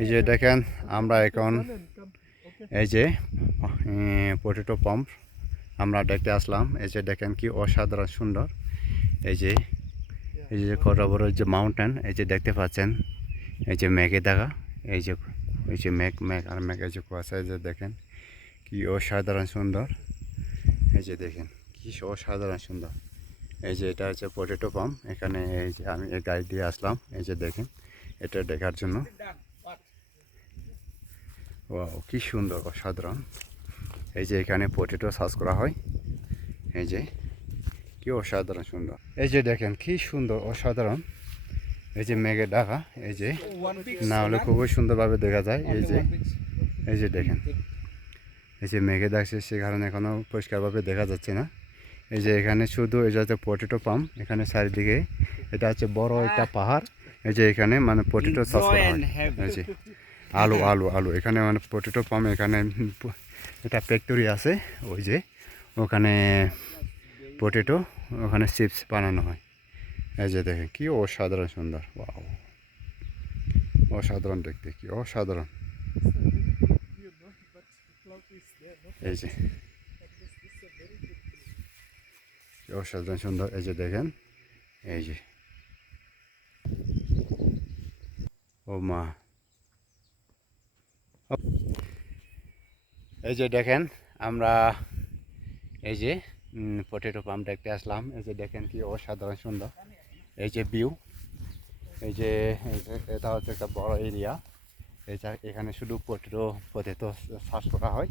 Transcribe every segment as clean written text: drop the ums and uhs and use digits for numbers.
এই যে দেখেন আমরা এখন এই যে পটেটো পাম্প আমরা দেখতে আসলাম। এই যে দেখেন কি অসাধারণ সুন্দর। এই যে কত বড় যে মাউন্টেন, এই যে দেখতে পাচ্ছেন। এই যে মেঘে দেখা, এই যে মেঘ আর মেঘ, এই যে কুয়াশা, এই যে দেখেন কি অসাধারণ সুন্দর। এই যে দেখেন কি অসাধারণ সুন্দর। এই যে এটা হচ্ছে পটেটো পাম্প। এখানে এই যে আমি এই গাড়ি দিয়ে আসলাম। এই যে দেখেন এটা দেখার জন্য। ওয়াও কি সুন্দর অসাধারণ। এই যে এখানে পটেটো চাষ করা হয়। এই যে কি অসাধারণ সুন্দর। এই যে দেখেন কি সুন্দর অসাধারণ। এই যে মেঘে ঢাকা, এই যে না হলে খুবই সুন্দরভাবে দেখা যায়। এই যে দেখেন এই যে মেঘে ডাকছে, সে কারণে এখনো পরিষ্কারভাবে দেখা যাচ্ছে না। এই যে এখানে শুধু এই যে পটেটো পাম্প, এখানে চারিদিকে এটা হচ্ছে বড় একটা পাহাড়। এই যে এখানে মানে পটেটো চাষ করা হয়। এই যে আলু আলু আলু এখানে মানে পটেটো পাম্প, এখানে একটা ফ্যাক্টরি আছে। ওই যে ওখানে পটেটো, ওখানে চিপস বানানো হয়। এই যে দেখেন কি অসাধারণ সুন্দর। ওয়াও অসাধারণ দেখতে, কি অসাধারণ। এই যে অসাধারণ সুন্দর। এই যে দেখেন এই যে ও মা, এই যে দেখেন আমরা এই যে পটেটো পাম্প দেখতে আসলাম। এই যে দেখেন কি অসাধারণ সুন্দর। এই যে ভিউ, এই যে এটা হচ্ছে একটা বড় এরিয়া। এখানে শুধু পটেটো চাষ করা হয়।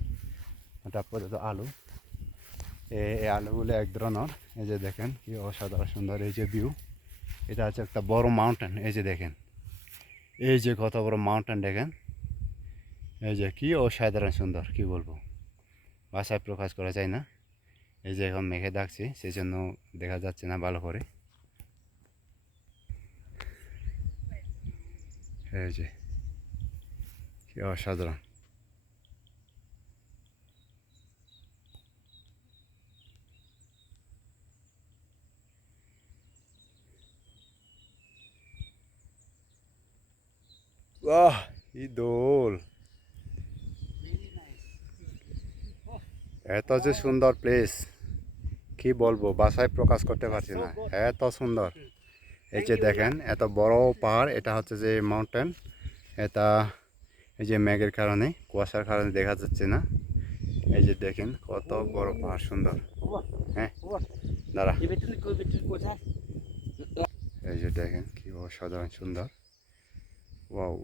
এটা পটেটো আলু, এই আলুগুলো এক ধরনের। এই যে দেখেন কি অসাধারণ সুন্দর। এই যে ভিউ, এটা হচ্ছে একটা বড় মাউন্টেন। এই যে দেখেন এই যে কত বড় মাউন্টেন দেখেন। এই যে কি অসাধারণ সুন্দর, কি বলবো, ভাষায় প্রকাশ করা যায় না। এই যে এখন মেঘে ডাকছে, সেই জন্য দেখা যাচ্ছে না ভালো করে। এই যে কি অসাধারণ। বাহ কি দোল, এত যে সুন্দর প্লেস, কি বলবো, ভাষায় প্রকাশ করতে পারছি না, এত সুন্দর। এই যে দেখেন এত বড় পাহাড়, এটা হচ্ছে যে মাউন্টেন। এটা এই যে মেঘের কারণে, কুয়াশার কারণে দেখা যাচ্ছে না। এই যে দেখেন কত বড় পাহাড়, সুন্দর। হ্যাঁ দাঁড়া, এই যে দেখেন কি অসাধারণ সুন্দর। ওয়াও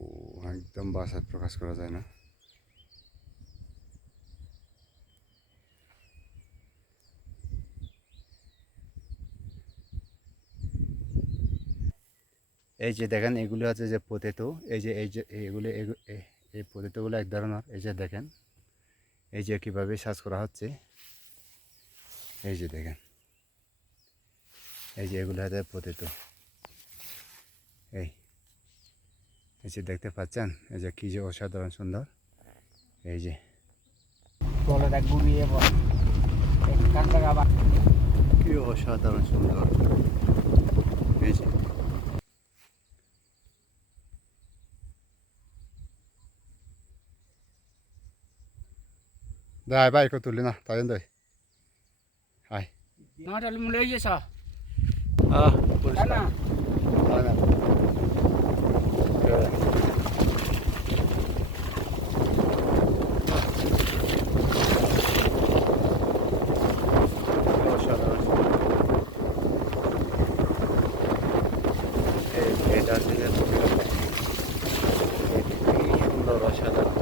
একদম ভাষায় প্রকাশ করা যায় না। এই যে দেখেন এগুলো আছে যে পটেটো। এই যে এগুলো এই পটেটোগুলো এক ধরনের। এই যে দেখেন এই যে কীভাবে চাষ করা হচ্ছে। এই যে দেখেন এই যে এগুলো হচ্ছে পটেটো। এই এই যে দেখতে পাচ্ছেন, এই যে কী যে অসাধারণ সুন্দর। এই যে কি অসাধারণ সুন্দর। এই যে দাই ভাই কত তুলি না তাই দই high Nó ra lấy gì sao? পরিষ্কার হয় না। অসাধারণ এটা হচ্ছে যে কি সুন্দর অসাধারণ।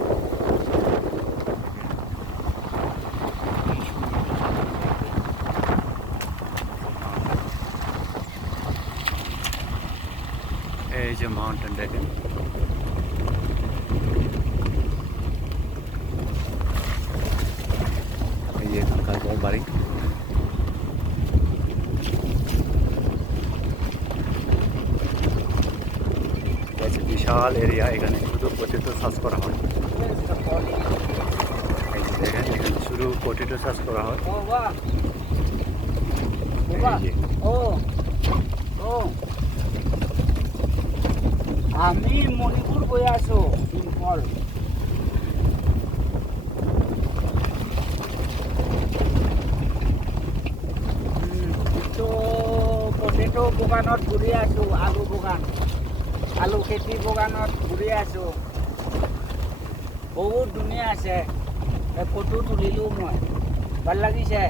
এই যে মাউন্টেন দেখেন, এই যে এখানকার বাড়ি। বিশাল এরিয়া, এখানে শুধু পটেটো চাষ করা হয়। এই যে দেখেন এখানে শুধু পটেটো চাষ করা হয়। Oh, wow. এই যে Oh. Oh. আমি মণিপুৰ গৈ আছো ইম্ফল তো পটেটো বাগানত ঘূৰি আছো আলু বাগান আলু খেতি বাগানত ঘূৰি আছো বহুত ধুনীয়া আছে ফটো তুলিলোঁ মই ভাল লাগিছে